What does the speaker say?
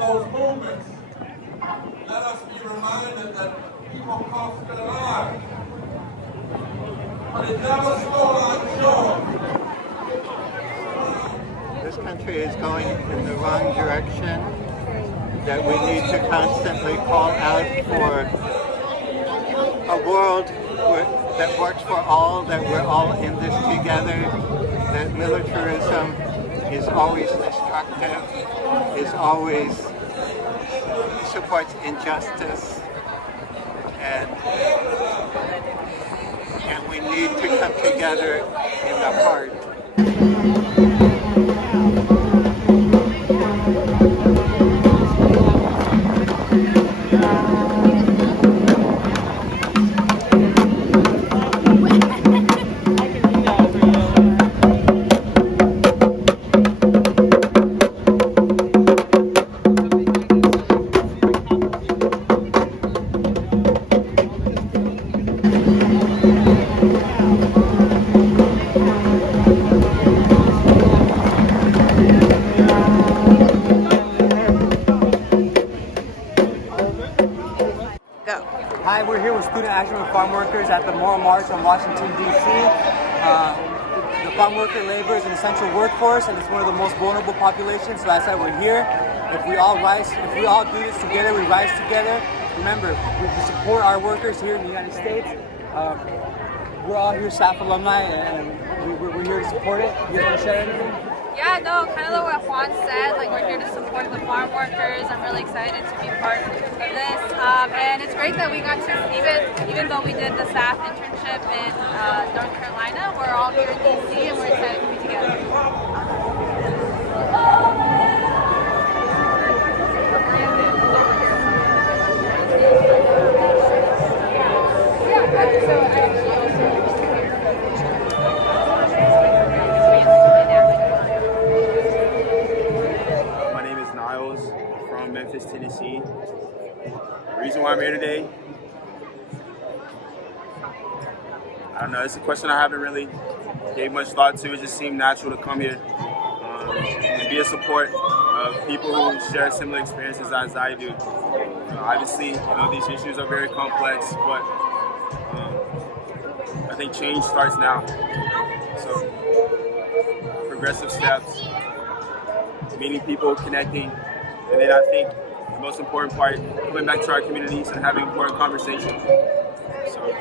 those movements, let us be reminded that people cost their lives, but it never stole our joy. This country is going in the wrong direction, that we need to constantly call out for a world that works for all, that we're all in this together, that militarism is always destructive, is always supports injustice, and we need to come together in the heart. Hi, we're here with Student Action with Farm Workers at the Moral March on Washington, D.C. The farm worker labor is an essential workforce, and it's one of the most vulnerable populations, so that's why we're here. If we all do this together, we rise together. Remember, we support our workers here in the United States. We're all here SAF alumni, and we're here to support it. You want to share anything? Yeah, no, kind of like what Juan said, like we're here to support the farm workers. I'm really excited to be part of this. And it's great that we got to, even though we did the SAF internship in North Carolina, we're all here in DC and we're excited to be together. From Memphis, Tennessee. The reason why I'm here today, I don't know, it's a question I haven't really gave much thought to. It just seemed natural to come here and be a support of people who share similar experiences as I do. Obviously, these issues are very complex, but I think change starts now. So, progressive steps, meeting people, connecting, and then I think the most important part, coming back to our communities and having important conversations. So